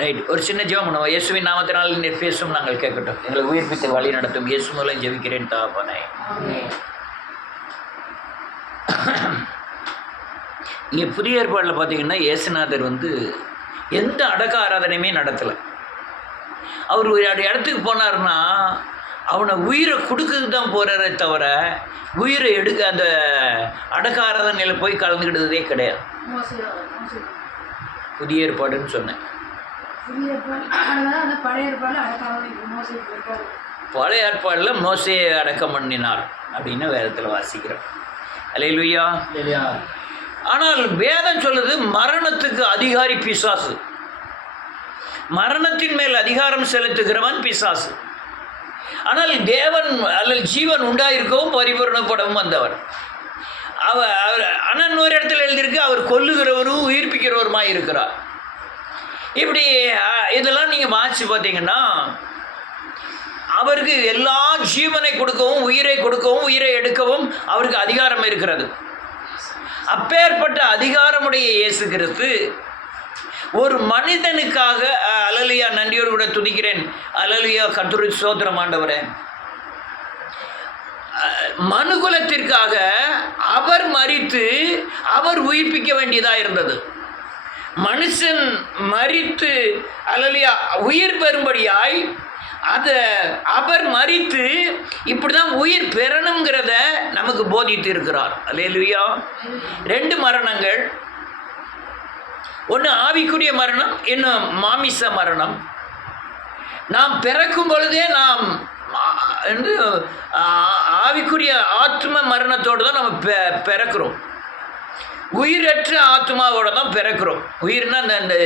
Right, ஒரு சின்ன ஜெபம் பண்ணுவோம். இயேசுவின் நாமத்தினால் நீர் பேசும் நாங்கள் கேட்கட்டும். எங்களை உயிர்ப்பித்து வழி நடத்தும் இயேசு மூலம் ஜெபிக்கிறேன் தகப்பனே. இங்கே புதிய ஏற்பாடில் பார்த்தீங்கன்னா இயேசுநாதர் எந்த அடக்க ஆராதனையுமே நடத்தலை. அவர் ஒரு இடத்துக்கு போனார்னா அவனை உயிரை கொடுக்குறது தான் போகிறாரே தவிர உயிரை எடுக்க அந்த அடக்க ஆராதனையில் போய் கலந்துக்கிட்டதே கிடையாது. புதிய ஏற்பாடுன்னு சொன்னேன். பழைய ஏற்பாடில் மோசேயை அடக்கம் பண்ணினார் அப்படின்னு வேதத்தில் வாசிக்கிறோம். அல்லேலூயா. ஆனால் வேதம் சொல்லுது மரணத்துக்கு அதிகாரி பிசாசு, மரணத்தின் மேல் அதிகாரம் செலுத்துகிறவன் பிசாசு. ஆனால் தேவன் அல்லது ஜீவன் உண்டாயிருக்கவும் பரிபூரணப்படவும் வந்தவர் அவர். ஆனால் இன்னொரு இடத்துல எழுதியிருக்கு அவர் கொல்லுகிறவரும் உயிர்ப்பிக்கிறவருமாய் இருக்கிறார். இப்படி இதெல்லாம் நீங்கள் வாசித்து பார்த்தீங்கன்னா அவருக்கு எல்லா ஜீவனை கொடுக்கவும் உயிரை கொடுக்கவும் உயிரை எடுக்கவும் அவருக்கு அதிகாரம் இருக்கிறது. அப்பேற்பட்ட அதிகாரமுடைய இயேசு கிறிஸ்து ஒரு மனிதனுக்காக, அல்லேலூயா, நன்றியோடு கூட துதிக்கிறேன், அல்லேலூயா, கர்த்தருக்கு ஸ்தோத்திரம் ஆண்டவரே, மனுகுலத்திற்காக அவர் மரித்து அவர் உயிர்ப்பிக்க வேண்டியதாக இருந்தது. மனுஷன் மரித்து அல்லேலூயா உயிர் பெறும்படியாய் அதை அவர் மரித்து இப்படி தான் உயிர் பெறணுங்கிறத நமக்கு போதித்து இருக்கிறார். அல்லேலூயா. 2 மரணங்கள், ஒன்று ஆவிக்குரிய மரணம், இன்னும் மாமிச மரணம். நாம் பிறக்கும் பொழுதே நாம் ஆவிக்குரிய ஆத்ம மரணத்தோடு தான் நம்ம பிறக்கிறோம். உயிரற்ற ஆத்மாவோட தான் பிறக்கிறோம். உயிர்னா அந்த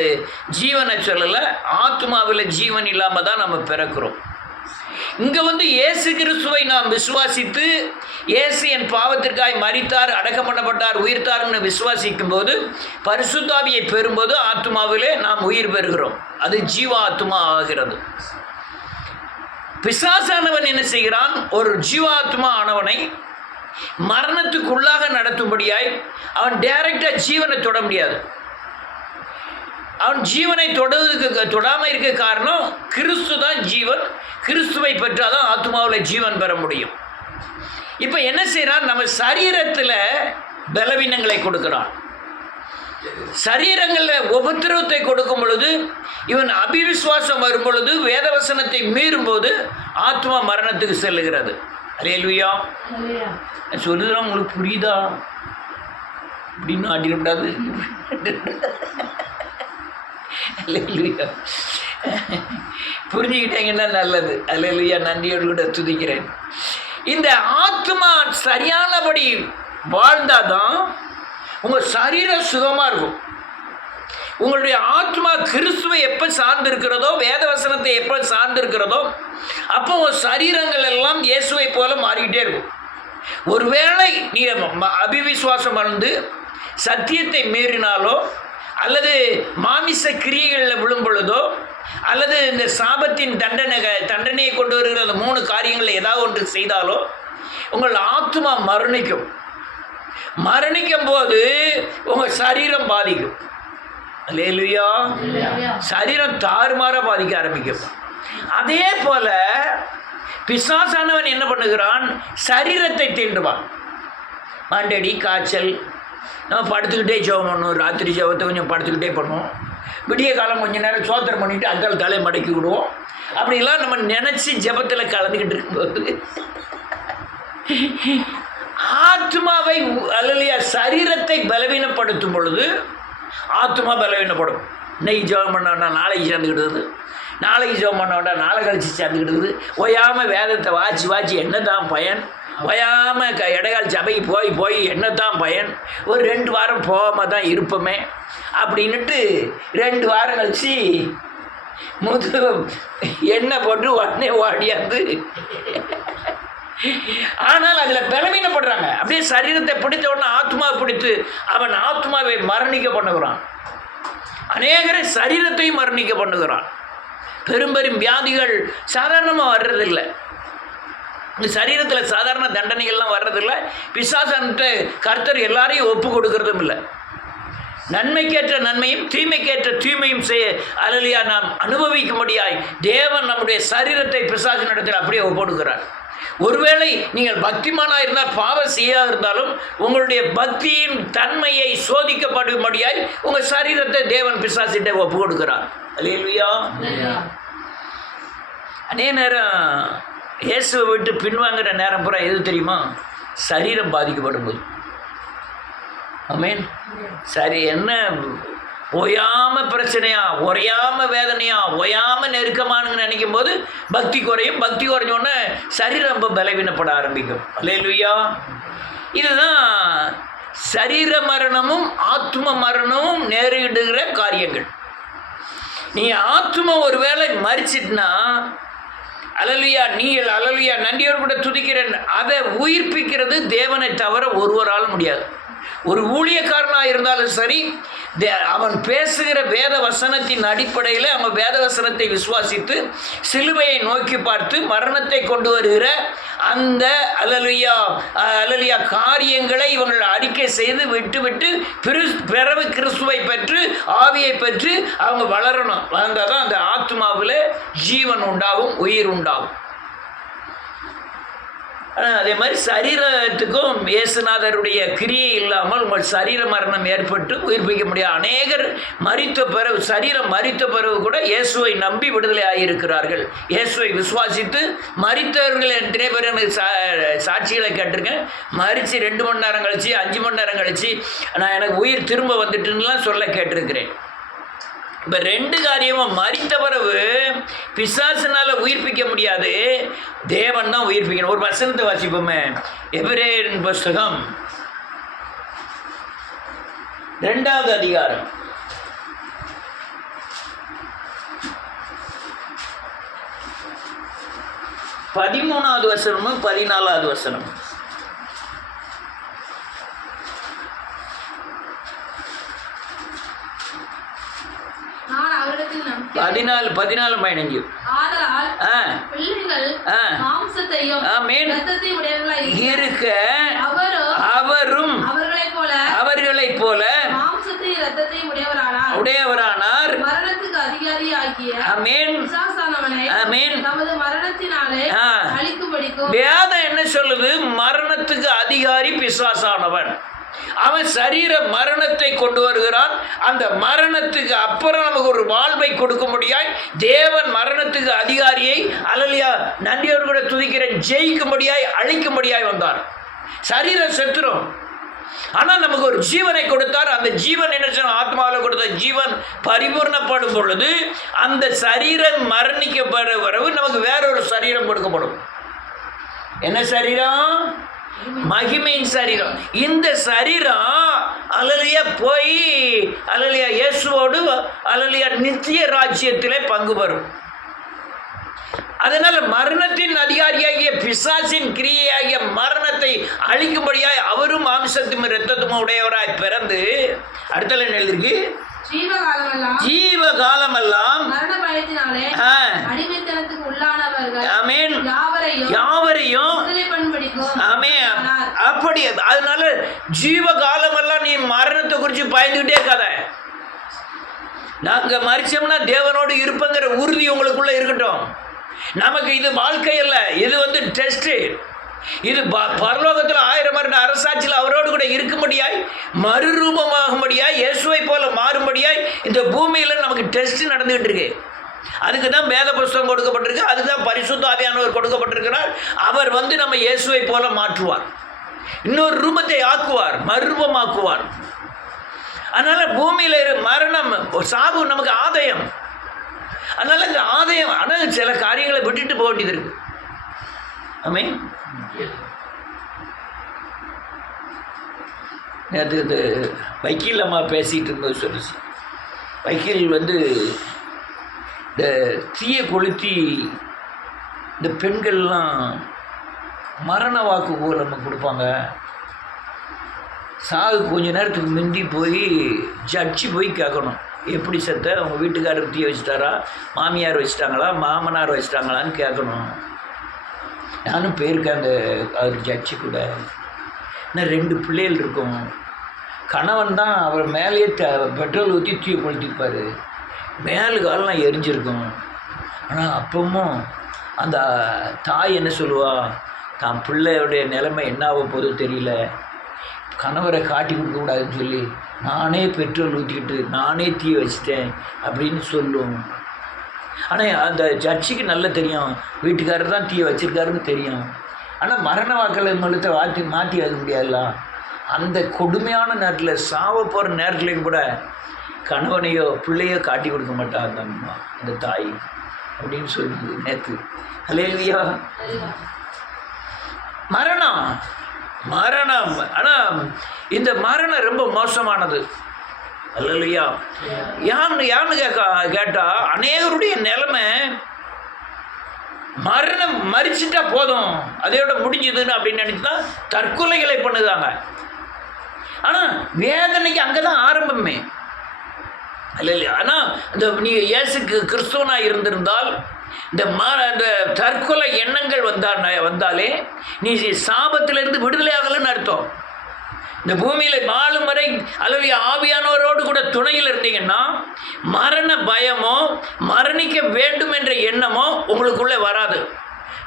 ஜீவனை சொல்லலை, ஆத்மாவில் ஜீவன் இல்லாமல் தான் நம்ம பிறக்கிறோம். இங்கே இயேசு கிறிஸ்துவை நாம் விசுவாசித்து இயேசு என் பாவத்திற்காய் மரித்தார், அடக்கம் பண்ணப்பட்டார், உயிர்த்தார்னு விசுவாசிக்கும் போது பரிசுத்தாவியை பெறும்போது ஆத்மாவிலே நாம் உயிர் பெறுகிறோம். அது ஜீவ ஆத்மா ஆகிறது. பிசாசானவன் என்ன செய்கிறான்? ஒரு ஜீவாத்மா ஆனவனை மரணத்துக்குள்ளாக நடத்தும்படியாய் அவன் டைரக்டாக ஜீவனை தொட முடியாது. அவன் ஜீவனை தொடாமல் இருக்க காரணம் கிறிஸ்து தான் ஜீவன். கிறிஸ்துவை பெற்றால் தான் ஆத்மாவில் ஜீவன் பெற முடியும். இப்போ என்ன செய்கிறான்? நம்ம சரீரத்தில் பலவீனங்களை கொடுக்குறான். சரீரங்களில் உபத்திரவத்தை கொடுக்கும் பொழுது, இவன் அபிவிசுவாசம் வரும் பொழுது, வேதவசனத்தை மீறும்போது ஆத்மா மரணத்துக்கு செல்லுகிறது. அல்லேலூயா. சொல்லுதான் உங்களுக்கு புரியுதா? அப்படின்னு ஆட்டிடக்கூடாது. அல்லேலூயா. புரிஞ்சுக்கிட்டீங்கன்னா நல்லது. அல்லேலூயா. நன்றியோடு கூட துதிக்கிறேன். இந்த ஆத்மா சரியானபடி வாழ்ந்தாதான் உங்கள் சரீரம் சுகமாக இருக்கும். உங்களுடைய ஆத்மா கிறிஸ்துவை எப்போ சார்ந்திருக்கிறதோ, வேதவசனத்தை எப்போ சார்ந்திருக்கிறதோ, அப்போ உங்கள் சரீரங்கள் எல்லாம் இயேசுவை போல மாறிக்கிட்டே இருக்கும். ஒருவேளை நீங்கள் அபிவிசுவாசம் வந்து சத்தியத்தை மீறினாலோ, அல்லது மாமிச கிரியைகளில் விழும் பொழுதோ, அல்லது இந்த சாபத்தின் தண்டனையை கொண்டு வருகிற அந்த 3 காரியங்களில் ஏதாவது ஒன்று செய்தாலோ உங்கள் ஆத்மா மரணிக்கும். மரணிக்கும் போது உங்கள் சரீரம் பாதிக்கும். அல்லேலூயா. சரீரம் தாறுமாறாக பாதிக்க ஆரம்பிக்கும். அதே போல பிசாசானவன் என்ன பண்ணுகிறான்? சரீரத்தை தீண்டுவான். மாண்டடி, காய்ச்சல், நம்ம படுத்துக்கிட்டே ஜெபம் பண்ணுவோம். ராத்திரி ஜெபத்தை கொஞ்சம் படுத்துக்கிட்டே பண்ணுவோம். விடிய காலம் கொஞ்சம் நேரம் சோத்திரம் பண்ணிவிட்டு அக்கால் தலையை மடக்கி விடுவோம். அப்படிலாம் நம்ம நினச்சி ஜெபத்தில் கலந்துக்கிட்டு இருக்கும்போது ஆத்மாவை அல்லையா சரீரத்தை பலவீனப்படுத்தும் பொழுது ஆத்மா பலவீனப்படும். இன்னைக்கு ஜெபம் பண்ண வேண்டாம், நாளைக்கு சேர்ந்துக்கிடுது, நாளைக்கு ஜெபம் பண்ண வேண்டாம், நாளை கழிச்சு சேர்ந்துக்கிடுது. ஓயாமல் வேதத்தை வாச்சி என்ன தான் பயன்? ஓயாமல் இடைக்கால சபைக்கு போய் என்ன தான் பயன்? ஒரு 2 வாரம் போகாமல் தான் இருப்போமே அப்படின்ட்டு 2 வாரம் கழிச்சு எண்ணெய் போட்டு உடனே ஓடியாந்து. ஆனால் அதில் பலவீனப்படுறாங்க. அப்படியே சரீரத்தை பிடித்த உடனே ஆத்மாவை பிடித்து அவன் ஆத்மாவை மரணிக்க பண்ணுகிறான். அநேகரை சரீரத்தையும் மரணிக்க பண்ணுகிறான். பெரும் வியாதிகள் சாதாரணமாக வர்றதில்லை. இந்த சரீரத்தில் சாதாரண தண்டனைகள்லாம் வர்றதில்லை. பிசாசன்ட்டு கர்த்தர் எல்லாரையும் ஒப்பு கொடுக்கறதும் இல்லை. நன்மைக்கேற்ற நன்மையும் தீமைக்கேற்ற தீமையும் செய்ய அல்லேலூயா நாம் அனுபவிக்கும்படியாய் தேவன் நம்முடைய சரீரத்தை பிசாசின் இடத்தில் அப்படியே ஒப்புக்கொடுக்கிறார். ஒருவேளை நீங்கள் பக்திமானாக இருந்தால் பாவம் செய்யா இருந்தாலும் உங்களுடைய பக்தியின் தன்மையை சோதிக்கப்படும்படியாய் உங்கள் சரீரத்தை தேவன் பிசாசிட்ட ஒப்பு கொடுக்கிறார். அல்லேலூயா. அநேக நேரம் இயேசுவை விட்டு பின்வாங்குற நேரம் பூரா எது தெரியுமா? சரீரம் பாதிக்கப்படும் போது. ஆமென். சரி, என்ன ஓயாம பிரச்சனையா, ஒரையாம வேதனையா, ஓயாம நெருக்கமானுங்க நினைக்கும் போது பக்தி குறையும். பக்தி குறைஞ்சோடனே சரீரம் ரொம்ப பலவீனப்பட ஆரம்பிக்கும். அல்லேலூயா. இதுதான் சரீர மரணமும் ஆத்ம மரணமும் நேரிடுகிற காரியங்கள். நீ ஆத்மா ஒரு வேளை மரிச்சிட்டுனா அல்லேலூயா, நீங்கள் அல்லேலூயா நன்றியோடு கூட துதிக்கிறேன், அதை உயிர்ப்பிக்கிறது தேவனை தவிர ஒருவரால் முடியாது. ஒரு ஊழியக்காரனாக இருந்தாலும் சரி, அவன் பேசுகிற வேத வசனத்தின் அடிப்படையில் அவன் வேத வசனத்தை விசுவாசித்து சிலுவையை நோக்கி பார்த்து மரணத்தை கொண்டு வருகிற அந்த அல்லேலூயா காரியங்களை இவங்கள் அறிக்கை செய்து விட்டு பிறகு கிறிஸ்துவை பெற்று ஆவியை பெற்று அவங்க வளரணும். வளர்ந்தால் தான் அந்த ஆத்மாவில் ஜீவன் உண்டாகும், உயிர் உண்டாகும். அதே மாதிரி சரீரத்துக்கும் இயேசுநாதருடைய கிரியை இல்லாமல் உங்கள் சரீர மரணம் ஏற்பட்டு உயிர்ப்பிக்க முடியாது. அநேகர் மரித்த பிறகு, சரீரம் மரித்த பிறகு கூட இயேசுவை நம்பி விடுதலை ஆகியிருக்கிறார்கள். இயேசுவை விசுவாசித்து மரித்தவர்கள் எத்தனை பேர் எனக்கு சாட்சிகளை கேட்டிருக்கேன். மரித்து 2 மணி நேரம் கழிச்சு 5 மணி நேரம் கழிச்சு நான் எனக்கு உயிர் திரும்ப வந்துட்டுலாம் சொல்ல கேட்டிருக்கிறேன். இப்போ 2 காரியமும் மரித்த பிறகு பிசாசினால் உயிர்ப்பிக்க முடியாது, தேவன் தான் உயிர்ப்பிக்கணும். ஒரு வசனத்தை வாசிப்போமே. எபிரேயரின் புஸ்தகம் 2வது அதிகாரம் 13வது வசனமும் 14வது வசனமும். 14, 15 இருக்க அவரும் அவர்களைப் போல உடையவரானார். வேதம் என்ன சொல்லுது? மரணத்துக்கு அதிகாரி பிசாசானவன். அவன் சரீர மரணத்தை கொண்டு வருகிறான். அந்த மரணத்துக்கு அப்புறம் நமக்கு ஒரு வாழ்வை கொடுக்க முடியாய் தேவன் மரணத்துக்கு அதிகாரியை அல்லேலூயா நன்றியோடு கூட துதிக்கிறேன் ஜெயிக்கும்படியாய் அழிக்கும்படியாய் வந்தார். சரீரம் செத்துரும், ஆனால் நமக்கு ஒரு ஜீவனை கொடுத்தார். அந்த ஜீவன் என்ன சொன்ன? ஆத்மாவில் கொடுத்த ஜீவன் பரிபூர்ணப்படும் பொழுது அந்த சரீரம் மரணிக்கப்படுற பிறகு நமக்கு வேறொரு சரீரம் கொடுக்கப்படும். என்ன சரீரம்? மகிமையின் சரீரம். இந்த சரீரம் அல்லேலூயா போய் அல்லேலூயா இயேசுவோடு அல்லேலூயா நித்திய ராஜ்யத்திலே பங்கு பெறும். அதனால் மரணத்தின் அதிகாரியாகிய பிசாசின் கிரியையாகிய மரணத்தை அழிக்கும்படியாய் அவரும் மாம்சத்தும் இரத்தத்தும் உடையவராய் பிறந்து அடுத்த என்ன எழுதிருக்கு? ஜீவகாலமெல்லாம் யாவரையும் அப்படி. அதனால ஜீவகாலமெல்லாம் நீ மரணத்தை குறித்து பயந்துகிட்டே இருக்காத. நாங்க மரிச்சோம்னா தேவனோடு இருப்பங்கிற உறுதி உங்களுக்குள்ள இருக்கட்டும். நமக்கு இது வாழ்க்கை அல்ல, இது டெஸ்ட். இது பரலோகத்தில் 1000 வருட அரசாட்சியில் அவரோடு கூட இருக்கும்படியாய் மறுரூபமாகும்படியாய் இயேசுவை போல மாறும்படியாய் இந்த பூமியில் நமக்கு டெஸ்ட் நடந்துகிட்டு இருக்கு. அதுக்கு தான் வேத புஸ்தகம் கொடுக்கப்பட்டிருக்கு. அதுக்கு தான் பரிசுத்த ஆவியானவர் கொடுக்கப்பட்டிருக்கிறார். அவர் நம்ம இயேசுவை போல மாற்றுவார், இன்னொரு ரூபத்தை ஆக்குவார், மறுரூபமாக்குவார். அதனால பூமியில் மரணம் சாவு நமக்கு ஆதாயம். அதனால இந்த ஆதாயம், ஆனால் சில காரியங்களை விட்டுட்டு போக வேண்டியது இருக்கு. ஆமென். நேற்று இந்த வக்கீல் அம்மா பேசிகிட்டு இருந்தது சொல்லிச்சு. வக்கீல் இந்த தீயை கொளுத்தி இந்த பெண்கள்லாம் மரண வாக்குகோல் நம்ம கொடுப்பாங்க. சாகு கொஞ்ச நேரத்துக்கு முந்தி போய் ஜட்ஜி போய் கேட்கணும், எப்படி செத்த, அவங்க வீட்டுக்காரர் தீ வச்சுட்டாரா, மாமியார் வச்சுட்டாங்களா, மாமனார் வச்சுட்டாங்களான்னு கேட்கணும். நானும் போயிருக்கேன் அந்த ஜட்ஜி கூட. இன்னும் 2 பிள்ளைகள் இருக்கும். கணவன் தான் அவர் மேலேயே பெட்ரோல் ஊற்றி தீ கொளுத்திப்பார். மேலு காலெலாம் எரிஞ்சிருக்கும். ஆனால் அப்பவும் அந்த தாய் என்ன சொல்லுவா, தான் பிள்ளையுடைய நிலைமை என்ன ஆக போதோ தெரியல, கணவரை காட்டி கொடுக்கக்கூடாதுன்னு சொல்லி நானே பெட்ரோல் ஊற்றிக்கிட்டு நானே தீ வச்சிட்டேன் அப்படின்னு சொல்லும். ஆனால் அந்த ஜட்ஜிக்கு நல்லா தெரியும் வீட்டுக்காரர் தான் தீ வச்சிருக்காருன்னு தெரியும். ஆனால் மரண வாக்களை மழுத்தை மாற்றி வைக்க முடியாதுல்ல. அந்த கொடுமையான நேரத்தில் சாவ போகிற நேரத்துலையும் கூட கணவனையோ பிள்ளையோ காட்டி கொடுக்க மாட்டா அந்த அம்மா, அந்த தாய் அப்படின்னு சொல்லுது நேற்று. அல்லேலூயா. மரணம் மரணம் ஆனால் இந்த மரணம் ரொம்ப மோசமானது. அல்லேலூயா. யான்னு கேட்டால் அநேகருடைய நிலைமை மரணம் மறிச்சிட்டா போதும் அதோட முடிஞ்சதுன்னு அப்படின்னு நினச்சினா தற்கொலைகளை பண்ணுதாங்க. ஆனால் வேதனைக்கு அங்கே தான் ஆரம்பமே. இல்லையா? ஆனால் இந்த நீ இயேசுக்கு கிறிஸ்துவனாக இருந்திருந்தால் இந்த தற்கொலை எண்ணங்கள் வந்தாலே நீ சாபத்திலிருந்து விடுதலை ஆகலைன்னு அர்த்தம். இந்த பூமியில் வாழும் வரை அல்லது ஆவியானவரோடு கூட துணையில் இருந்தீங்கன்னா மரண பயமோ மரணிக்க வேண்டும் என்ற எண்ணமோ உங்களுக்குள்ளே வராது.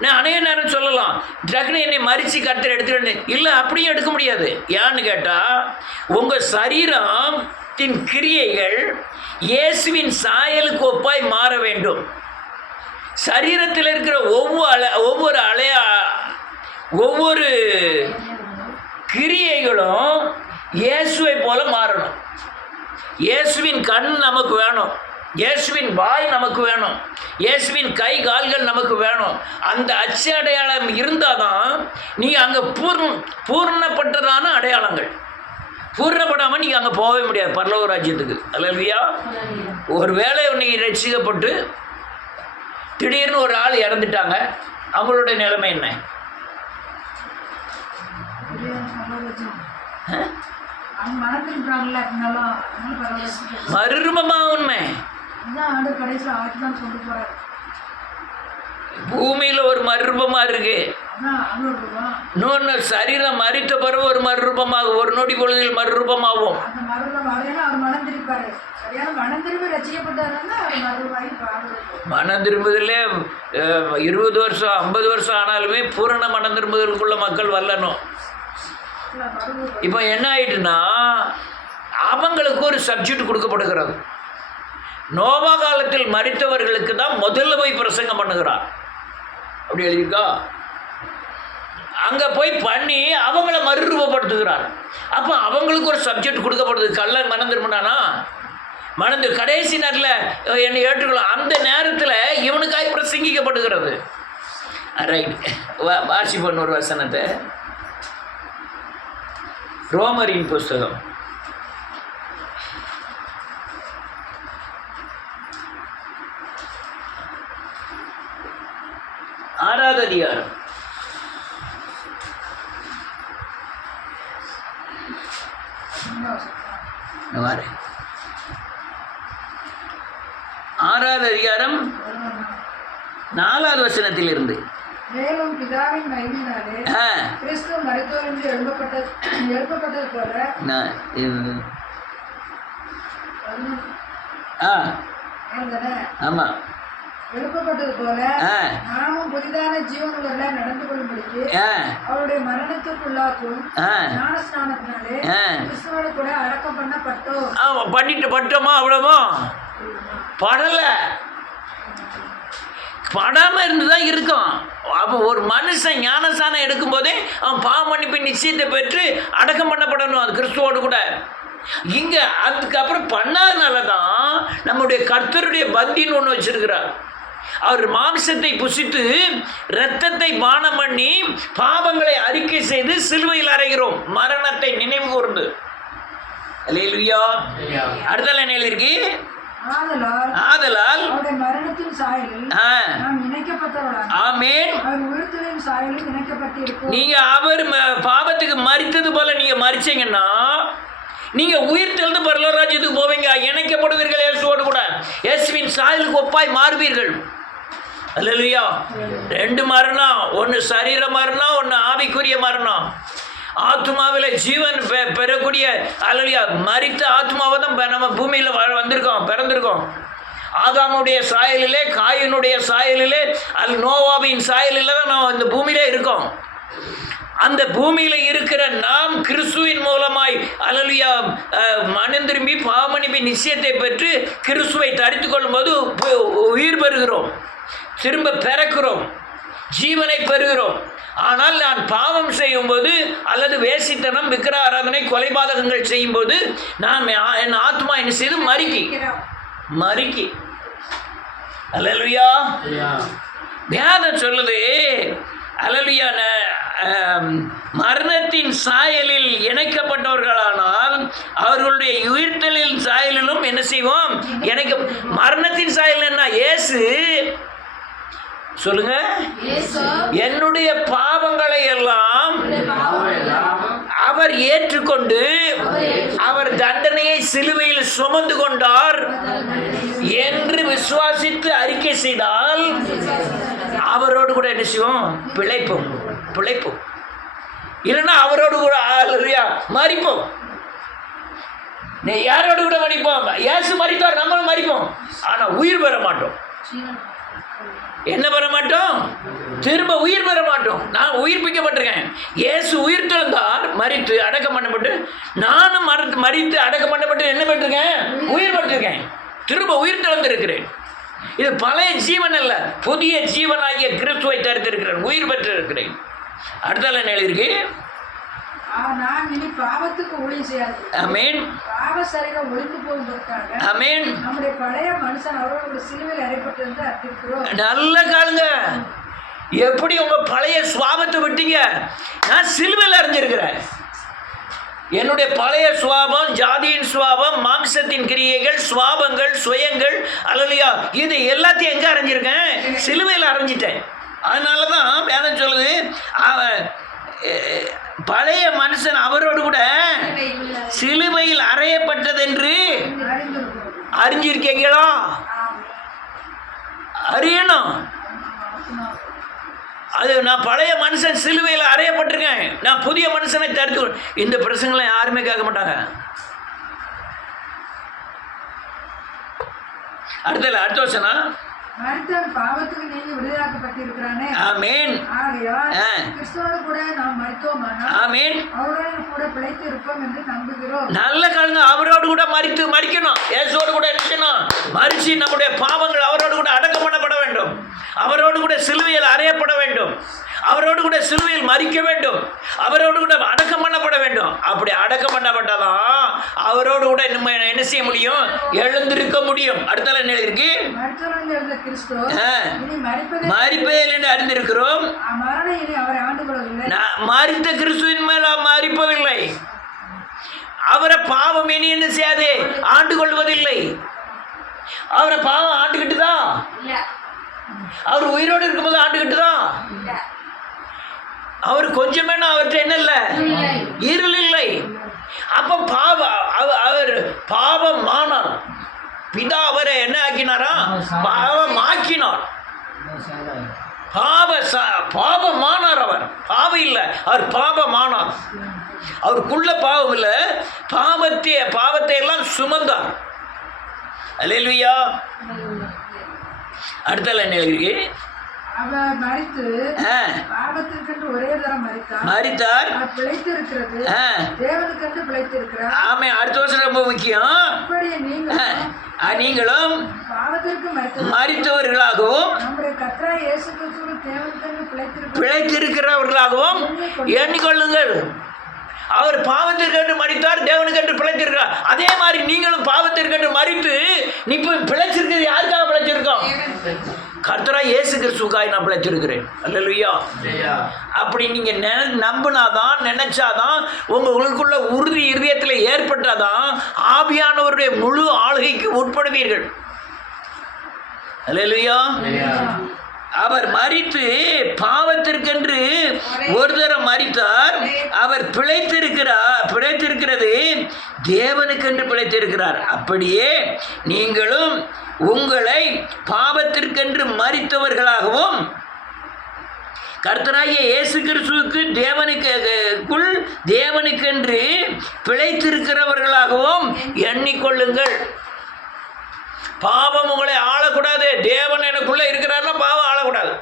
நான் அநேக நேரம் சொல்லலாம், டக்குனு என்னை மறித்து கர்த்தர் எடுத்துக்கிட்டு இல்லை, அப்படியும் எடுக்க முடியாது. ஏன்னு கேட்டால் உங்கள் சரீரத்தின் கிரியைகள் இயேசுவின் சாயலுக்கு ஒப்பாய் மாற வேண்டும். சரீரத்தில் இருக்கிற ஒவ்வொரு கிரியைகளும் இயேசுவை போல மாறணும். இயேசுவின் கண் நமக்கு வேணும், இயேசுவின் வாய் நமக்கு வேணும், இயேசுவின் கை கால்கள் நமக்கு வேணும். அந்த அச்சு அடையாளம் இருந்தால் தான் நீங்கள் அங்கே பூர்ணப்பட்டதான அடையாளங்கள். பூர்ணப்படாமல் நீங்கள் அங்கே போகவே முடியாது பரலோக ராஜ்யத்துக்கு. அல்லேலூயா. ஒரு வேளை இன்னைக்கு ரட்சிக்கப்பட்டு திடீர்னு ஒரு ஆள் இறந்துட்டாங்க, அவங்களுடைய நிலைமை என்ன? மறுரூபமா உண்மை. பூமியில் ஒரு மறுரூபமாக இருக்கு. இன்னொன்று சரீரம் மறித்த பிறகு ஒரு மறுரூபமாகும், ஒரு நொடி பொழுதில் மறுரூபமாகும். மனம் திரும்புதலே 20 வருஷம் 50 வருஷம் ஆனாலுமே பூரண மனம் திரும்புதலுக்குள்ள மக்கள் வரலணும். இப்போ என்ன ஆயிட்டுன்னா அவங்களுக்கு ஒரு சப்ஜெக்ட் கொடுக்கப்படுகிறது. நோவா காலத்தில் மரித்தவர்களுக்கு தான் முதல்ல போய் பிரசங்கம் பண்ணுகிறார். அப்படி எழுதியிருக்கா? அங்கே போய் பண்ணி அவங்கள மறுரூபப்படுத்துகிறார். அப்போ அவங்களுக்கு ஒரு சப்ஜெக்ட் கொடுக்கப்படுது. கள்ளன் மனம் திரும்பினானா கடைசி நேரத்தில் என்னை ஏற்றுக்கொள்ளும் அந்த நேரத்தில் இவனுக்காய் பிரசங்கிக்கப்படுகிறது. ரைட், வாசிப்போம் ஒரு வசனத்தை. ரோமரின் புஸ்தகம் 6வது அதிகாரம் 6வது அதிகாரம் 4வது வசனத்தில் இருந்து. மேலும் பிதாவின் மகிமையினாலே கிறிஸ்து மரித்தோரிலிருந்து எழுப்பப்பட்டது போல ஆமா எழுப்பப்பட்டது போல நாமும் புதிதான ஜீவனுள்ள நடந்து கொள்ளும்படிக்கு அவருடைய மரணத்திற்குள்ளாக்கும் ஞானஸ்நானத்தினாலே கிறிஸ்துவோடு கூட அடக்கம் பட்டோமா? அவ்வளவோ படாமல் இருந்து தான் இருக்கும். அப்போ ஒரு மனுஷன் ஞானஸ்நானம் எடுக்கும் போதே அவன் பாவ மன்னிப்பு நிச்சயத்தை பெற்று அடக்கம் பண்ணப்படணும், அது கிறிஸ்துவோடு கூட. இங்கே அதுக்கப்புறம் பண்ணாதனால தான் நம்முடைய கர்த்தருடைய பந்தின்னு ஒன்று வச்சிருக்கிறார். அவர் மாம்சத்தை புசித்து இரத்தத்தை பானம் பண்ணி பாவங்களை அறிக்கை செய்து சிலுவையில் அறைகிறோம், மரணத்தை நினைவு கூர்ந்து. அல்லேலூயா. அடுத்தால என்ன எழுதிருக்கு? ஆதலால் நீங்க அவர் பாவத்துக்கு மரித்தது போல நீங்க மரிச்சீங்கன்னா நீங்க உயிர் தெழுந்து பரலோக ராஜ்யத்துக்கு போவீங்க, இணைக்கப்படுவீர்கள் இயேசுவோடு கூட, இயேசுவின் சாயலுக்கு ஒப்பாய் மாறுவீர்கள். அல்லேலூயா. 2 மரணம், ஒன்று சரீர மரணம், ஒன்று ஆவிக்குரிய மரணம். ஆத்மாவில் ஜீவன் பெறக்கூடிய அல்லையா மரித்த ஆத்மாவை தான் நம்ம பூமியில் வந்திருக்கோம், பிறந்திருக்கோம். ஆதாமுடைய சாயலிலே, காயினுடைய சாயலிலே, நோவாவின் சாயலில் தான் நாம் இந்த பூமியிலே இருக்கோம். அந்த பூமியில் இருக்கிற நாம் கிறிஸ்துவின் மூலமாய் அல்லேலூயா மனம் திரும்பி பாவமன்னிப்பு நிச்சயத்தை பெற்று கிறிஸ்துவை தரித்து கொள்ளும்போது உயிர் பெறுகிறோம், திரும்ப பிறக்கிறோம், ஜீவனை பெறுகிறோம். ஆனால் நான் பாவம் செய்யும்போது அல்லது வேசித்தனம், விக்கிர ஆராதனை, கொலைபாதகங்கள் செய்யும்போது நான் என் ஆத்மா என்ன செய்து மறிக்கி. அல்லேலூயா. வேதம் சொல்லுது அல்லேலூயா, மரணத்தின் சாயலில் இணைக்கப்பட்டவர்களானால் அவர்களுடைய உயிர்த்தலின் சாயலிலும் என்ன செய்வோம்? மரணத்தின் சாயல் என்ன? இயேசு சொல்லுங்க, என்னுடைய பாவங்களை எல்லாம் அவர் ஏற்றுக்கொண்டு அவர் தண்டனையை சிலுவையில் சுமந்து கொண்டார் என்று விசுவாசித்து அறிக்கை செய்தால் அவரோடு கூட என்ன செய்வோம்? பிழைப்போம். இல்லைன்னா அவரோடு கூட மரிப்போம். யாரோடு கூட மரிப்போம்? இயேசு மரித்தார், நம்மளும் மரிப்போம். ஆனால் உயிர் பெற மாட்டோம். என்ன பெற மாட்டோம்? திரும்ப உயிர் பெற மாட்டோம். நான் உயிர்ப்பிக்கப்பட்டிருக்கேன். இயேசு உயிர் தெழுந்தார், மரித்து அடக்கம் பண்ணப்பட்டு, நானும் மரித்து அடக்கம் பண்ணப்பட்டு என்ன பெற்றிருக்கேன்? உயிர் பெற்றிருக்கேன். திரும்ப உயிர் தெழுந்திருக்கிறேன். இது பழைய ஜீவன் அல்ல, புதிய ஜீவனாகிய கிறிஸ்துவை தரித்திருக்கிறேன், உயிர் பெற்றிருக்கிறேன். அடுத்தால என்ன எழுதியிருக்கு? நான் இனி பாவத்துக்கு ஊழியம் செய்யாது. ஆமென். பாவ சரீரம் ஒழிந்து போவதற்காக. ஆமென். நம்முடைய பழைய மனுஷன் அவரோட சிலுவையில் அறையப்பட்டிருந்து அர்ப்பணிக்கிறோம். நல்ல காலுங்க. எப்படி உங்க பழைய சுவாபத்தை விட்டீங்க? நான் சிலுவையில் அறிஞ்சிருக்கிறேன். என்னுடைய பழைய சுவாபம், ஜாதியின் சுவாபம், மாம்சத்தின் கிரியைகள், சுவாபங்கள், சுயங்கள், அல்லையா, இது எல்லாத்தையும் எங்கே அரைஞ்சிருக்கேன்? சிலுவையில் அரைஞ்சிட்டேன். அதனால தான் வேதம் சொல்லுது, பழைய மனுஷன் அவரோடு கூட சிலுவையில் அறையப்பட்டதென்று அறிஞ்சிருக்கீங்களா? அறியணும். அது நான் பழைய மனுஷன் சிலுவையில் அறையப்பட்டிருக்கேன், நான் புதிய மனுஷனை தடுத்து. இந்த பிரசங்களை யாருமே கேட்க மாட்டாங்க. அடுத்த வருஷம் பாவத்துக்கு நீங்க விடுதலாக்கப்பட்டிருக்கிறானே. ஆமென். கிறிஸ்துவோடு கூட நாம் மரித்தோமானால் ஆமென் அவரோடு கூட பிழைத்து இருப்போம் என்று நம்புகிறோம். நல்ல காலங்க. அவரோடு கூட மரிக்கணும். இயேசுவோடு கூட இருக்கணும். மரிச்சு நம்முடைய பாவங்கள் அவரோடு கூட அடக்கம் பண்ணப்பட வேண்டும். அவரோடு கூட சிலுவையில் அறையப்பட வேண்டும். அவரோடு கூட சிலுவையில் மரிக்க வேண்டும். அவரோடு கூட அடக்கம் பண்ணப்பட வேண்டும். அப்படி அடக்கம் பண்ணப்பட்டாதான் அவரோடு கூட நம்ம என்ன செய்ய முடியும்? எழுந்திருக்க முடியும். அடுத்த என்ன இருக்கு? மரிப்பதில் என்று அறிந்திருக்கிறோம். மரித்த கிறிஸ்துவின் மேல் மரிப்பதில்லை. அவரை பாவம் இனி என்ன செய்யாது? ஆண்டு கொள்வதில்லை. அவரை பாவம் ஆண்டுகிட்டுதான். அவர் உயிரோடு இருக்கும்போது ஆண்டுகிட்டுதான். அவர் கொஞ்சமே அவர்கிட்ட என்ன இல்லை? இருள் இல்லை. அப்போ அவர் பாவமானார். பிதா அவரை என்ன ஆக்கினாரா? பாவமாக்கினார். பாவமானார். அவர் பாவம் இல்லை, அவர் பாவமானார். அவருக்குள்ள பாவம் இல்லை, பாவத்தை எல்லாம் சுமந்தார். அல்லேலூயா. அடுத்த என்ன இருக்கு? அவர் மரித்து பாவத்திற்கென்று ஒரே தரம் மரித்தார். பிழைத்திருக்கிறது தேவனுக்கென்று பிழைத்திருக்கிறார். ஆமே. அடுத்த வருஷம் ரொம்ப முக்கியம். நீங்களும் பாவத்திற்கு மரித்தவர்களாகவும் நம்முடைய கர்த்தராகிய இயேசு கிறிஸ்து தேவனுக்கென்று பிழைத்திருக்கிறவர்களாகவும் எண்ணிக்கொள்ளுங்கள். அவர் பாவத்திற்கென்று மரித்தார், தேவனுக்கென்று பிழைத்திருக்கிறார். அதே மாதிரி நீங்களும் பாவத்திற்கென்று மரித்து இப்போ பிழைச்சிருக்கிறது. யாருக்காக பிழைச்சிருக்கோம்? கர்த்தராகிய இயேசு கிறிஸ்துவுக்காக நான் பிழைச்சிருக்கிறேன். அல்லேலூயா. அப்படி நீங்க நம்பினாதான், நினைச்சாதான், உங்களுக்குள்ள உறுதி இதயத்தில் ஏற்பட்டாதான் ஆவியானவருடைய முழு ஆளுகைக்கு உட்படுவீர்கள். அல்லேலூயா. அவர் மரித்து பாவத்திற்கென்று ஒரு தரம் மரித்தார். அவர் பிழைத்திருக்கிறது தேவனுக்கென்று பிழைத்திருக்கிறார். அப்படியே நீங்களும் உங்களை பாவத்திற்கென்று மரித்தவர்களாகவும் கர்த்தராகிய இயேசு கிறிஸ்துவுக்கு தேவனுக்கென்று பிழைத்திருக்கிறவர்களாகவும் எண்ணிக்கொள்ளுங்கள். பாவம் உங்களை ஆளக்கூடாது. தேவன் எனக்குள்ளே இருக்கிறாருன்னா பாவம் ஆளக்கூடாது.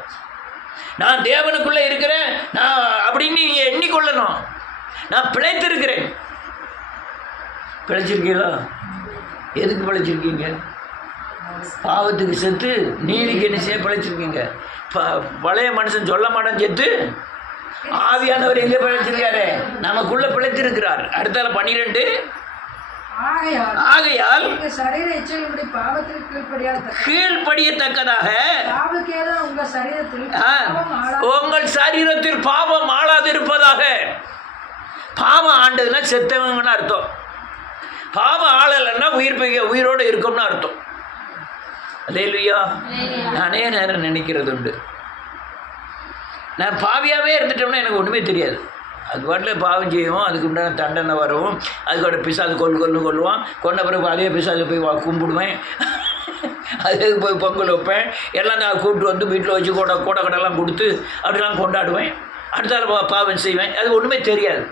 நான் தேவனுக்குள்ளே இருக்கிறேன் நான் அப்படின்னு நீங்கள் எண்ணிக்கொள்ளணும். நான் பிழைத்திருக்கிறேன். பிழைச்சிருக்கீங்களா? எதுக்கு பிழைச்சிருக்கீங்க? பாவத்துக்கு செத்து நீதிக்கு என்ன செய்ய பிழைச்சிருக்கீங்க? பழைய மனுஷன் சொல்ல மாட்டேன் செத்து ஆவியானவர் எங்கே பிழைச்சிருக்காரு? நமக்குள்ள பிழைத்திருக்கிறார். அடுத்தால 12 ஆகையால் கீழ்ப்படியத்தக்கதாக உங்கள் சரீரத்தில் பாவம் ஆளாதிருப்பதாக. பாவம் ஆண்டதுன்னா செத்தவங்கன்னு அர்த்தம். பாவம் ஆளலைன்னா உயிரோடு இருக்கும்னு அர்த்தம். அல்லேலூயா. நானே நேரம் நினைக்கிறது உண்டு, நான் பாவியாகவே இருந்துட்டோம்னா எனக்கு ஒன்றுமே தெரியாது. அது பாட்டில் பாவம் செய்வோம், அதுக்கு முன்னாடி தண்டனை வரவும், அதுக்கோட பிசாது கொள்ளுவான். கொண்ட பிறகு அதே பிசாது போய் கும்பிடுவேன், அதுக்கு போய் பொங்கல் வைப்பேன், எல்லாம் நான் கூப்பிட்டு வந்து வீட்டில் வச்சு கூடை கடைலாம் கொடுத்து அப்படிலாம் கொண்டாடுவேன். அடுத்தால பாவம் செய்வேன். அது ஒன்றுமே தெரியாது.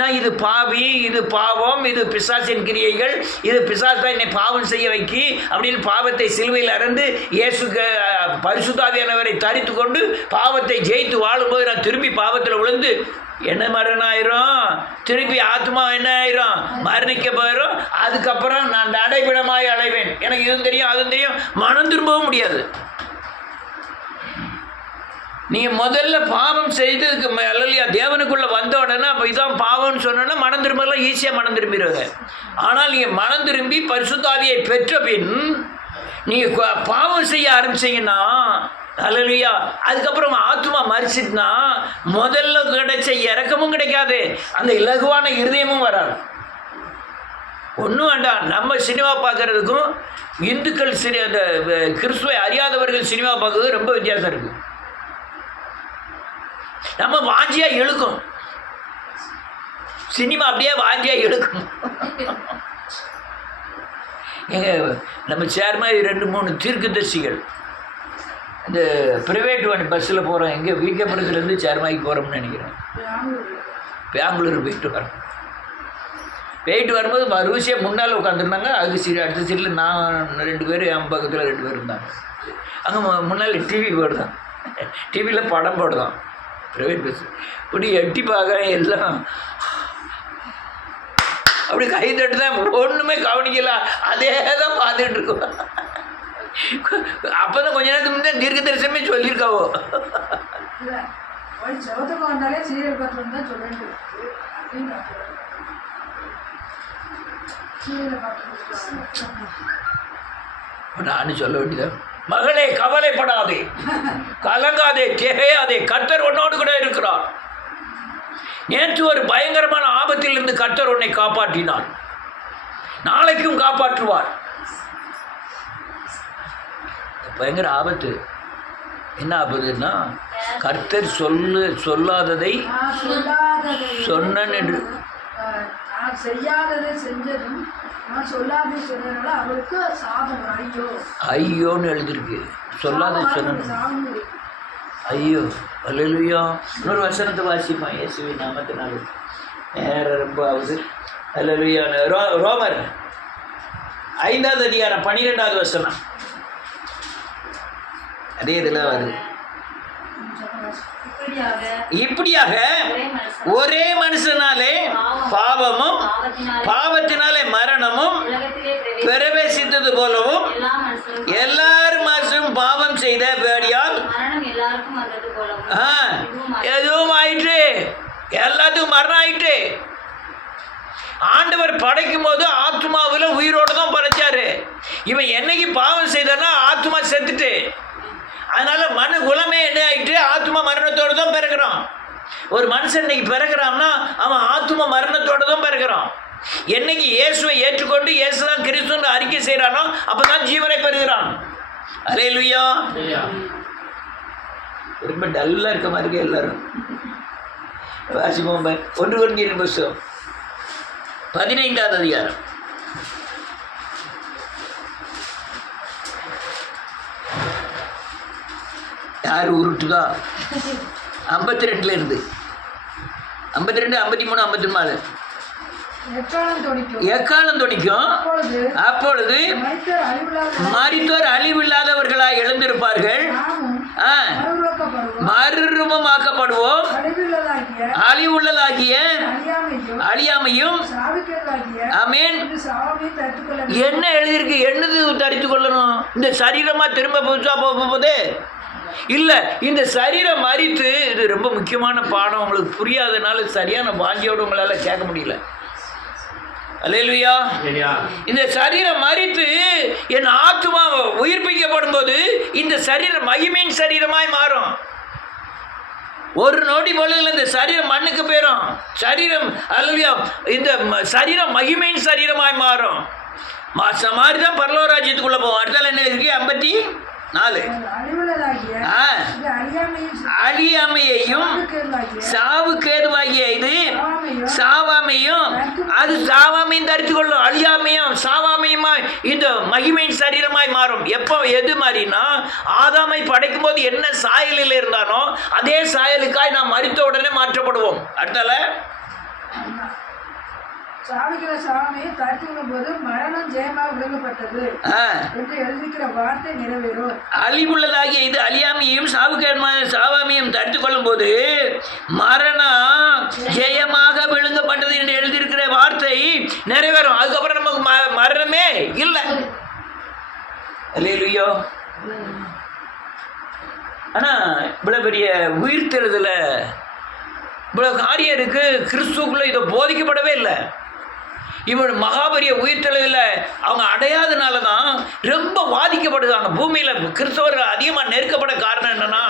நான் இது பாவி, இது பாவம், இது பிசாசின் கிரியைகள், இது பிசாசு தான் என்னை பாவம் செய்ய வைக்கி அப்படின்னு பாவத்தை சிலுவையில் அறந்து இயேசுக்கு பரிசுத்தாவியானவரை தரித்து கொண்டு பாவத்தை ஜெயித்து வாழும்போது நான் திரும்பி பாவத்தில் விழுந்து என்ன மரணம் ஆயிரும், திருப்பி ஆத்மா என்ன ஆயிரும், மரணிக்க போயிடும். அதுக்கப்புறம் நான் நடைபெறமாய் அலைவேன். எனக்கு இதுவும் தெரியும் அதுவும் தெரியும், மனம் திரும்பவும் முடியாது. நீங்கள் முதல்ல பாவம் செய்ததுக்கு இல்லையா தேவனுக்குள்ளே வந்த உடனே அப்போ இதான் பாவம்னு சொன்னோன்னா மனம் திரும்பலாம் ஈஸியாக மனம் திரும்பிடுவாங்க. ஆனால் நீங்கள் மனம் திரும்பி பரிசுத்தாவியை பெற்ற பின் நீங்கள் பாவம் செய்ய ஆரம்பிச்சிங்கன்னா அல்லையா அதுக்கப்புறம் ஆத்மா மரிச்சிட்டுனா முதல்ல கிடைச்ச இறக்கமும் கிடைக்காது, அந்த இலகுவான இருதயமும் வராது. ஒன்றும் வேண்டாம். நம்ம சினிமா பார்க்குறதுக்கும் இந்துக்கள் அந்த கிறிஸ்துவை அறியாதவர்கள் சினிமா பார்க்குறது ரொம்ப வித்தியாசம் இருக்குது. நம்ம வாஞ்சியாக இழுக்கும், சினிமா அப்படியே வாஞ்சியாக இழுக்கும். நம்ம சேர்மாதிரி 2-3 தீர்க்கதரிசிகள் இந்த ப்ரைவேட் வண்டி பஸ்ஸில் போகிறோம். எங்கே வீக்கப்புறத்துலேருந்து சேர்மாய்க்கு போகிறோம்னு நினைக்கிறேன். பெங்களூர் போயிட்டு வரும்போது வரிசையாக முன்னால் உட்காந்துருந்தாங்க. அதுக்கு அடுத்த சீட்டில் நான் 2 பேர், என் பக்கத்தில் 2 பேர் இருந்தாங்க. அங்கே முன்னால் டிவி போடுதான், டிவியில் படம் போடுதான் ப்ரைவேட் பஸ். இப்படி எட்டி பார்க்குறேன், எல்லாம் அப்படி கை தட்டு தான், ஒன்றுமே கவனிக்கல, அதே தான் பார்த்துக்கிட்டு இருக்கோம். அப்போ தான் கொஞ்ச நேரத்துக்கு முன்னே தீர்க்க தரிசனமே சொல்லியிருக்காவோ. நானும் சொல்ல வேண்டியதான், மகளே கவலைப்படாதே, கலங்காதே, திகையாதே, கர்த்தர் உன்னோடு கூட இருக்கிறார். நேற்று ஒரு பயங்கரமான ஆபத்திலிருந்து கர்த்தர் உன்னை காப்பாற்றினார், நாளைக்கும் காப்பாற்றுவார். பயங்கர ஆபத்து என்ன ஆபத்துன்னா கர்த்தர் சொல்லாததை சொன்னேன் என்று ஐயோன்னு எழுதிருக்கு. சொல்லாத சொன்ன ஐயோ. அல்லேலூயா. இன்னொரு வசனத்தை வாசிப்பான் இயேசுவின் நாமத்தினால. நேரம் ரொம்ப ஆகுது. அல்லேலூயா. ரோமர் 5வது அதிகாரம் 12வது வசனம். அதே இதில் வருது. இப்படியாக ஒரே மனுஷனாலே பாவமும் பாவத்தினாலே மரணமும் பிரவேசித்தது போலவும் எல்லாரும் மனுஷனும் பாவம் செய்த பேடியால் எதுவும் ஆயிற்று, எல்லாத்துக்கும் மரணம் ஆயிற்று. ஆண்டவர் படைக்கும் போது ஆத்மாவில் உயிரோடு தான் படைச்சாரு. இவன் என்னைக்கு பாவம் செய்தான்னா ஆத்மா செத்துட்டு, அதனால மனு குலமே என்ன ஆயிட்டு ஆத்மா மரணத்தோடு தான் பிறகுறான். ஒரு மனுஷன் இன்னைக்கு பிறகுறான்னா அவன் ஆத்மா மரணத்தோடு தான் பிறகுறான். என்னைக்கு இயேசுவை ஏற்றுக்கொண்டு இயேசுதான் கிறிஸ்துன்னு அறிக்கை செய்கிறானோ அப்பதான் ஜீவனை பெறுகிறான். அல்லேலூயா. ரொம்ப டல்லாக இருக்க மாதிரி எல்லாரும் வாசிப்போம். 1 கொரிந்தியர் புத்தகம் 15வது அதிகாரம். யார் உருட்டுதா? 52 இருந்து 52, 53, 54. எக்காலம் தொனிக்கும். அப்பொழுது மரித்தோர் அழிவில்லாதவர்களாய் எழுந்திருப்பார்கள். மறுரூபமாக்கப்படுவோம். அழிவுள்ளதாகிய அழியாமையும். ஆமென். என்ன எழுதியிருக்கு? என்னது தரித்து கொள்ளணும்? இந்த சரீரமா திரும்ப புதுசா போகும்போது இல்லை, இந்த சரீரம் மறித்து, இது ரொம்ப முக்கியமான பாடம். உங்களுக்கு புரியாதனால சரியான வாஞ்சியோடு உங்களால் கேட்க முடியல. அல்லேலூயா. இந்த சரீரம் மறித்து என் ஆத்துமா உயிர்ப்பிக்கப்படும் போது இந்த சரீரம் மகிமையின் சரீரமாய் மாறும். ஒரு நொடி பொழுதுல இந்த சரீரம் மண்ணுக்கு போயிடும். சரீரம், அல்லேலூயா, இந்த சரீரம் மகிமையின் சரீரமாய் மாறும். மாதிரி தான் பரலோக ராஜ்யத்துக்குள்ள போவோம். அடுத்தால என்ன இருக்கு? 54. அழியாமையையும் சாவுக்கு ஏதுவாகிய இது சாவாமையும். அது சாவாமையும் தரித்து கொள்ளும். அழியாமையும் சாவாமையுமா இந்த மகிமையின் சரீரமாய் மாறும். எப்போ எது மாதிரினா, ஆதாமை படைக்கும் போது என்ன சாயலில் இருந்தானோ அதே சாயலுக்காய் நாம் மரித்த உடனே மாற்றப்படுவோம். அடுத்தால சாவிக்கிற சாமியை தரித்துக்கொள்ளும் போது மரணம் ஜெயமாக விளங்கப்பட்டது என்று எழுதிக்கிற வார்த்தை நிறைவேறும். அழிவுள்ளதாகிய இது அழியாமையும் சாவாமையும் தரித்துக் கொள்ளும் போது மரணம் ஜெயமாக விழுங்கப்பட்டது என்று எழுதியிருக்கிற வார்த்தை நிறைவேறும். அதுக்கப்புறம் நமக்கு மரணமே இல்லை. அல்லேலூயா. ஆனா இவ்வளவு பெரிய உயிர்த்தெழுதல இவ்வளவு காரியம் இருக்கு. கிறிஸ்துக்குள்ள இதை போதிக்கப்படவே இல்லை. இவன் மகாபரிய உயிர்த்தெழுதல அவங்க அடையாதனால தான் ரொம்ப பாதிக்கப்படுதாங்க. பூமியில் கிறிஸ்தவர்கள் அதிகமாக நெருக்கப்பட காரணம் என்னன்னா,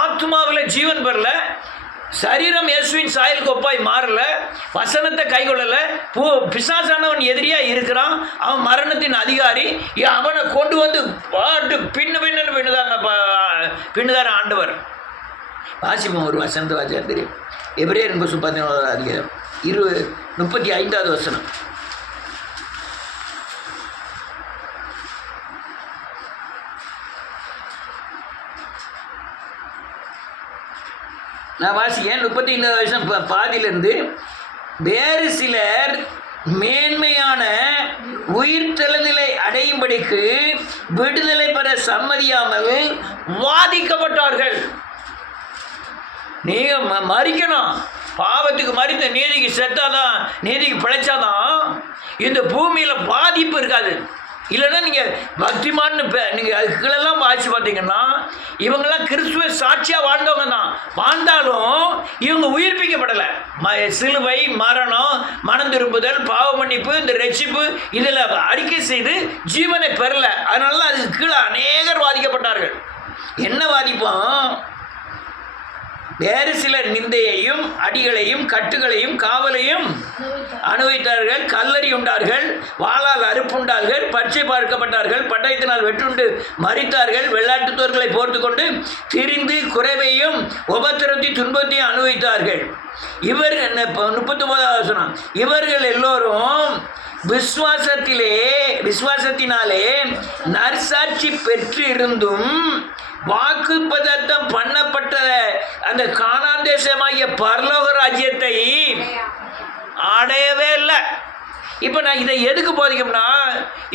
ஆத்மாவில் ஜீவன் பெறல, சரீரம் இயேசுவின் சாயலுக்கு ஒப்பாய் மாறல, வசனத்தை கைகொள்ளல, பிசாசானவன் எதிரியாக இருக்கிறான், அவன் மரணத்தின் அதிகாரி. அவனை கொண்டு வந்து பாட்டு பின்னுதார ஆண்டவர். வாசிப்போம் ஒரு வசனத்தை வாசியா தெரியும். எபிரேயர் 11 அதிகாரம் 35வது வசனம். நான் வாசிக்கேன் 35வது வசனம் பாதியிலிருந்து. வேறு சிலர் மேன்மையான உயிர்த்தெழுதலை அடையும்படிக்கு விடுதலை பெற சம்மதியாமல் வாதிக்கப்பட்டார்கள். நீங்கள் மறிக்கணும், பாவத்துக்கு மறித்த நீதிக்கு செத்தாதான், நீதிக்கு பிழைச்சாதான் இந்த பூமியில் பாதிப்பு இருக்காது. இல்லைன்னா நீங்கள் பக்திமான்னு நீங்கள் அதுக்குள்ளெல்லாம் வாசி பார்த்தீங்கன்னா இவங்கெல்லாம் கிறிஸ்துவ சாட்சியாக வாழ்ந்தவங்க தான். வாழ்ந்தாலும் இவங்க உயிர்ப்பிக்கப்படலை. சிலுவை, மரணம், மனம் திரும்புதல், பாவ மன்னிப்பு, இந்த ரட்சிப்பு இதில் அறிக்கை செய்து ஜீவனை பெறலை. அதனால தான் அதுக்கு கீழே அநேகர் வாதிக்கப்பட்டார்கள். என்ன வாதிப்போம்? வேறு சிலர் நிந்தையையும் அடிகளையும் கட்டுகளையும் காவலையும் அனுபவித்தார்கள். கல்லறி உண்டார்கள், வாளால் அறுப்புண்டார்கள், பச்சை பார்க்கப்பட்டார்கள், பட்டயத்தினால் வெட்டுண்டு மரித்தார்கள். வெள்ளாட்டுத்தோர்களை போர்த்து கொண்டு திரிந்து குறைவையும் உபத்திரத்தை துன்பத்தையும் அனுபவித்தார்கள். இவர்கள் 39 இவர்கள் எல்லோரும் விசுவாசத்தினாலே நற்சாட்சி பெற்று இருந்தும் வாக்கு பதார்த்தம் பண்ணப்பட்ட அந்த கானான் தேசமாகிய பரலோக ராஜ்யத்தை அடையவே இல்லை. இப்போ நான் இதை எதுக்கு போதிக்கணும்னா,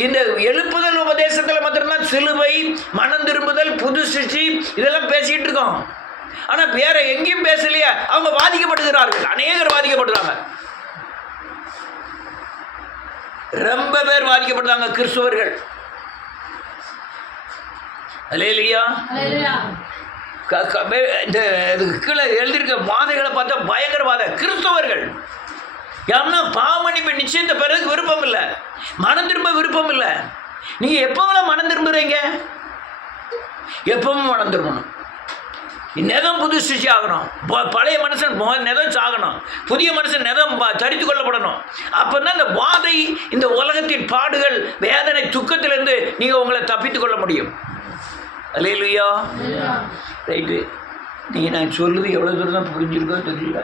இந்த எழுப்புதல் உபதேசத்தில் மாத்திரம்தான் சிலுவை, மனம் திரும்புதல், புது சிருஷ்டி இதெல்லாம் பேசிக்கிட்டு இருக்கோம். ஆனால் வேற எங்கேயும் பேசலையே. அவங்க பாதிக்கப்படுகிறார்கள், அநேகர் பாதிக்கப்படுறாங்க, ரொம்ப பேர் பாதிக்கப்படுறாங்க கிறிஸ்துவர்கள். அல்லேலூயா. இந்த கீழே எழுதியிருக்க வாதைகளை பார்த்தா பயங்கர வாதை. கிறிஸ்தவர்கள் ஏன்னா பாவமன்னிப்பு நிச்சயத்தை பிறகு விருப்பம் இல்லை, மனம் திரும்ப விருப்பம் இல்லை. நீங்கள் எப்போவெல்லாம் மனம் திரும்புகிறீங்க? எப்பவும் மனம் திரும்பணும். நெதம் புது சிருஷ்டி ஆகணும். பழைய மனுஷன் நெதம் சாகணும், புதிய மனுஷன் நெதம் தரித்து கொள்ளப்படணும். அப்போ தான் இந்த வாதை, இந்த உலகத்தின் பாடுகள், வேதனை, துக்கத்திலிருந்து நீங்கள் உங்களை தப்பித்து கொள்ள முடியும். அல்லேலூயா. ரைட்டு. நீங்கள் நான் சொல்லுது எவ்வளோ தூரம் தான் புரிஞ்சிருக்கோ தெரியல.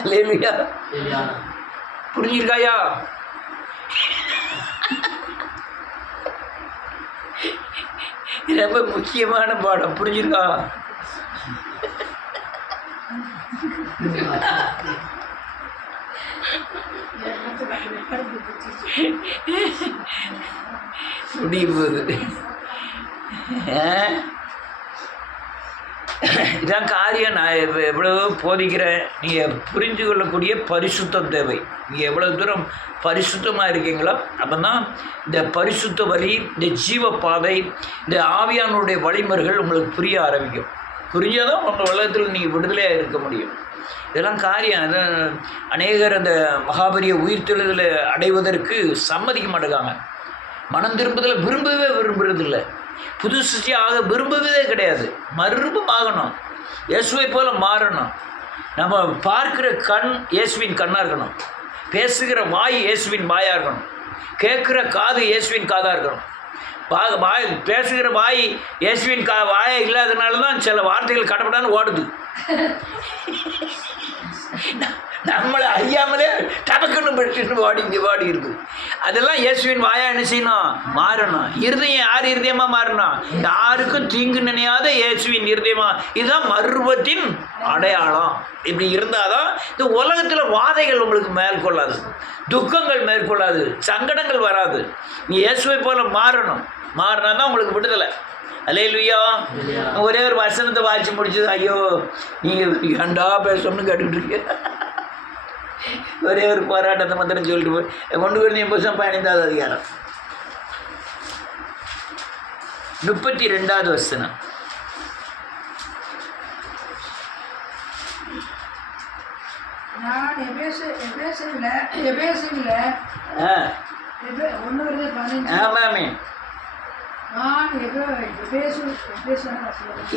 அல்லேலூயா. புரிஞ்சிருக்காயா? ரொம்ப முக்கியமான பாடம். புரிஞ்சிருக்கா? முடியும்போது இதான் காரியம். நான் எவ்வளவோ போதிக்கிறேன். நீங்கள் புரிஞ்சு கொள்ளக்கூடிய பரிசுத்தம் தேவை. நீங்கள் எவ்வளோ தூரம் பரிசுத்தமாக இருக்கீங்களோ அப்போ தான் இந்த பரிசுத்த வழி, இந்த ஜீவ பாதை, இந்த ஆவியானுடைய வழிமுறைகள் உங்களுக்கு புரிய ஆரம்பிக்கும். புரிஞ்சாதான் உங்கள் உலகத்தில் நீங்கள் விடுதலையாக இருக்க முடியும். இதெல்லாம் காரியம். அதான் அநேகர் அந்த மகாபரிய உயிர்த்தெழுதலை அடைவதற்கு சம்மதிக்க மாட்டேங்காங்க. மனம் திரும்புதலை விரும்புறதில்லை. புது சிருஷ்டியாக விரும்புவதே கிடையாது. மறுரூபம் ஆகணும், இயேசுவை போல மாறணும். நம்ம பார்க்கிற கண் இயேசுவின் கண்ணாக இருக்கணும், பேசுகிற வாய் இயேசுவின் வாயாக இருக்கணும், கேட்குற காது இயேசுவின் காதாக இருக்கணும். வாய் பேசுகிற வாய் இயேசுவின் வாயை இல்லாதனால தான் சில வார்த்தைகள் கடப்படான்னு ஓடுது. நம்மளை அறியாமலே டபக்குன்னு பெற்று வாடி இருக்குது. அதெல்லாம் இயேசுவின் வாயா என்ன செய்யணும்? மாறணும். இருதயம் யார் இருதயமாக மாறணும்? யாருக்கும் தீங்கு நினையாத இயேசுவின் இருதயமா. இதுதான் மறுரூபத்தின் அடையாளம். இப்படி இருந்தால் தான் இந்த உலகத்தில் வாதைகள் உங்களுக்கு மேற்கொள்ளாது, துக்கங்கள் மேற்கொள்ளாது, சங்கடங்கள் வராது. நீ இயேசுவை போல மாறணும். மாறினா தான் உங்களுக்கு விடுதலை. அல்லேலூயா. ஒரே ஒரு வசனத்தை வாய்ச்சி முடிச்சது. ஐயோ நீங்கள் ஏண்டா பேசணும்னு கேட்டுக்கிட்டு இருக்கீங்க. ஒரே ஒரு போராட்டத்தை மாத்திரம் சொல்லிட்டு போய் 1 Corinthians 15வது அதிகாரம் 32வது வசனம். நான் ஆமாமே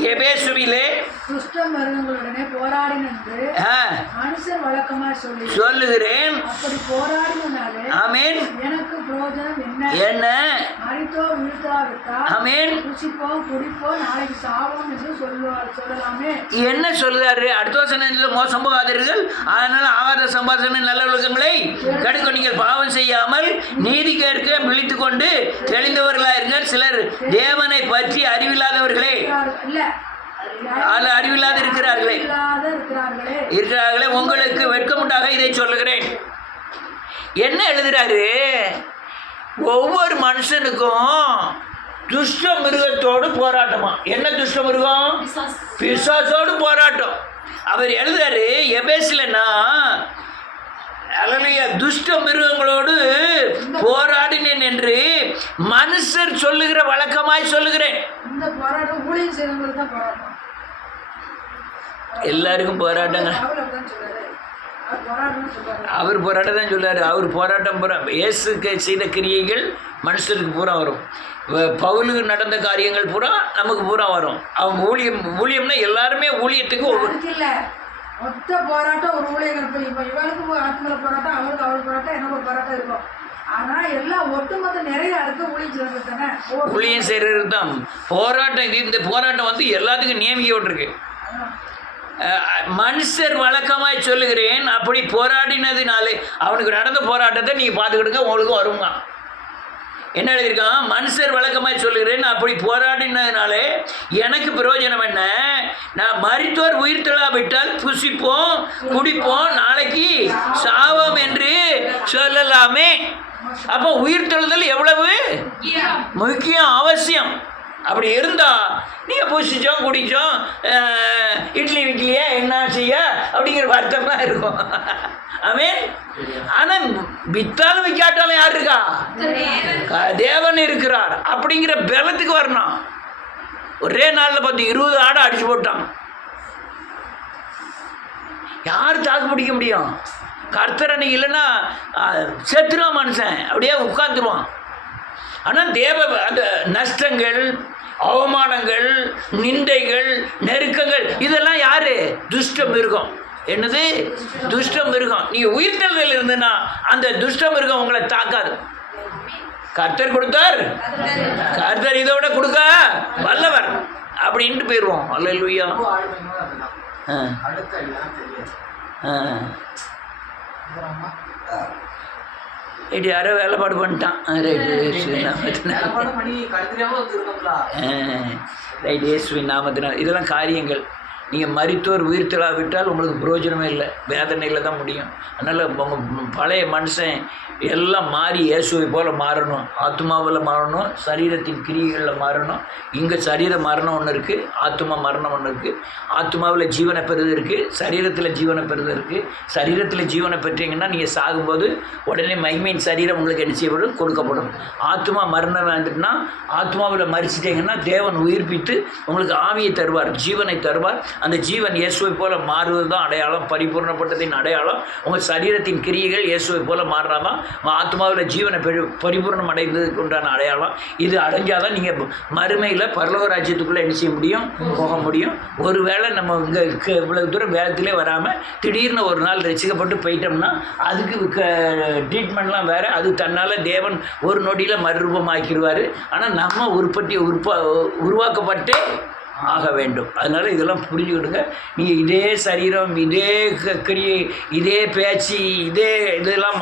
எபேசுவிலே துஷ்ட மிருகங்களுடனே போராடினென்று மனுஷர் வழக்கமாய் சொல்லுகிறேன். அப்படி போராடினாலே ஆமென். எனக்கு பிரயோஜனம் என்ன? மரித்தோர் உயிர்த்தெழாவிட்டால் ஆமென் புசிப்போம் குடிப்போம் நாளைக்கு சாவோம் என்று சொல்லலாமே. என்ன சொல்லுறாரு? அடுத்த வசனத்தில் மோசம் போகாதீர்கள், அதனால ஆகாத சம்பாஷணை நல்ல ஒழுக்கங்களை கடுக்க நீங்கள் பாவம் செய்யாமல் நீதி கேட்க விழித்து கொண்டு தெளிந்தவர்களாயிருங்கள். சிலர் தேவனை பற்றி அறிவில்லாதவர்களே, அறிவில்லாத இருக்கிறார்களே, உங்களுக்கு வெட்கமுண்டாக இதை சொல்லுகிறேன். என்ன எழுதுறாரு? ஒவ்வொரு மனுஷனுக்கும் துஷ்ட மிருகத்தோடு போராட்டமா. என்ன துஷ்ட மிருகம்? பிசாசோடு போராட்டம். அவர் எழுதுறாரு எபேசிலன்னா துஷ்ட மிருகங்களோடு போராடினேன் என்று மனுஷர் சொல்லுகிற வழக்கமாய் சொல்லுகிறேன். எல்லாருக்கும் போராட்டங்க. அவர் போராட்டம் தான் சொல்றாரு. அவர் போராட்டம் பூரா இயேசுக்கு செய்த கிரியைகள் மனுஷருக்கு பூரா வரும். பவுலுக்கு நடந்த காரியங்கள் பூரா நமக்கு பூரா வரும். அவங்க ஊழியம்னா எல்லாருமே ஊழியத்துக்கு மொத்த போராட்டம் ஒரு ஊழியர்கள். இப்போ இவளுக்கு ஆத்மல போராட்டம், அவளுக்கு அவள் போராட்டம், எனக்கு ஒரு போராட்டம் இருக்கும். ஆனால் எல்லாம் ஒட்டுமொத்த நிறைய அடுத்த ஊழியம் தானே, ஊழியம் செய்கிறது தான் போராட்டம். இந்த போராட்டம் வந்து எல்லாத்துக்கும் நியமிக்கப்பட்டிருக்கு. மனுஷர் வழக்கமாய் சொல்லுகிறேன், அப்படி போராடினதுனாலே அவனுக்கு நடந்த போராட்டத்தை நீங்கள் பார்த்துக்கிடுங்க, உங்களுக்கு வருங்க. என்ன எழுதியிருக்கான்? மனுஷர் வழக்கமாய் சொல்லுகிறேன், அப்படி போராடினதுனாலே எனக்கு பிரயோஜனம் என்ன? நான் மரித்தோர் உயிர்த்தெழாவிட்டால் புசிப்போம் குடிப்போம் நாளைக்கு சாவோம் என்று சொல்லலாமே. அப்போ உயிர்த்தெழுதல் எவ்வளவு முக்கியம், அவசியம். அப்படி இருந்தா நீங்கள் புசிச்சோம் குடித்தோம் இட்லி விட்லியா என்ன செய்ய அப்படிங்கிற வருத்தம் தான் இருக்கும். ஆமென். ஆனால் வித்தாலும் விற்காட்டாலும் யார் இருக்கா? தேவன் இருக்கிறார். அப்படிங்கிற பலத்துக்கு வரணும். ஒரே நாளில் 20 ஆடை அடிச்சு போட்டான். யார் தாக்கு பிடிக்க முடியும்? கர்த்தர் அன்னைக்கு இல்லைன்னா செத்துருவான் மனுஷன், அப்படியே உட்காந்துருவான். ஆனால் அந்த நஷ்டங்கள், அவமானங்கள், நிந்தைகள், நெருக்கங்கள் இதெல்லாம் யாரு? துஷ்ட மிருகம். என்னது? துஷ்ட மிருகம். நீங்கள் உயிர்த்தெழுதல் இருந்துன்னா அந்த துஷ்ட மிருகம் உங்களை தாக்காது. கர்த்தர் கொடுத்தார், கர்த்தர் இதை விட கொடுக்க வல்லவர் அப்படின்ட்டு போயிடுவோம். அல்லேலூயா. ரைட்டு, யாரோ வேலைப்பாடு பண்ணிட்டான். ரைட்டு, இயேசுவின் நாமத்தினால் இதெல்லாம் காரியங்கள். நீங்கள் மரித்தோர் உயிர்த்தெழாவிட்டால் உங்களுக்கு பிரயோஜனமே இல்லை, வேதனையில் தான் முடியும். அதனால் உங்கள் பழைய மனுஷன் எல்லாம் மாறி இயேசுவை போல் மாறணும், ஆத்மாவில் மாறணும், சரீரத்தின் கிரியைகளில் மாறணும். இங்கே சரீர மரணம் ஒன்று இருக்குது, ஆத்மா மரணம் ஒன்று இருக்குது. ஆத்மாவில் ஜீவனை பெறுது இருக்குது, சரீரத்தில் ஜீவனை பெறுது இருக்குது. சரீரத்தில் ஜீவனை பெற்றீங்கன்னா நீங்கள் சாகும்போது உடனே மகிமையின் சரீரம் உங்களுக்கு என்ன செய்யப்படும், கொடுக்கப்படும். ஆத்மா மரணம் வேண்டும்னா ஆத்மாவில் மறிச்சிட்டிங்கன்னா தேவன் உயிர்ப்பித்து உங்களுக்கு ஆவியை தருவார், ஜீவனை தருவார். அந்த ஜீவன் இயேசுவை போல் மாறுவது தான் அடையாளம், பரிபூர்ணப்பட்டதின் அடையாளம். உங்கள் சரீரத்தின் கிரியைகள் இயேசுவை போல் மாறுறாதான் உங்கள் ஆத்மாவில் ஜீவனை பரிபூர்ணம் அடைந்ததுக்கு உண்டான அடையாளம். இது அடைஞ்சால் தான் நீங்கள் மறுமையில் பரலோக ராஜ்யத்துக்குள்ளே என்ன செய்ய முடியும், போக முடியும். ஒருவேளை நம்ம இங்கே இவ்வளவு தூரம் வேகத்திலே வராமல் திடீர்னு ஒரு நாள் ரசிக்கப்பட்டு போயிட்டோம்னா அதுக்கு ட்ரீட்மெண்ட்லாம் வேறு. அது தன்னால் தேவன் ஒரு நொடியில் மறுரூபமாக்கிடுவார். ஆனால் நம்ம உருவாக்கப்பட்டே ஆக வேண்டும். அதனால் இதெல்லாம் புரிஞ்சுக்கிடுங்க. நீங்கள் இதே சரீரம், இதே கிரியை, இதே பேச்சு, இதெல்லாம்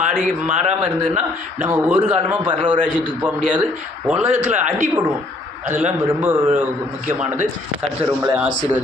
மாறாமல் இருந்ததுன்னா நம்ம ஒரு காலமும் பரலோக ராஜ்யத்துக்கு போக முடியாது, உலகத்தில் அடிபடுவோம். அதெல்லாம் ரொம்ப முக்கியமானது. கர்த்தர் உங்களை ஆசீர்வதி.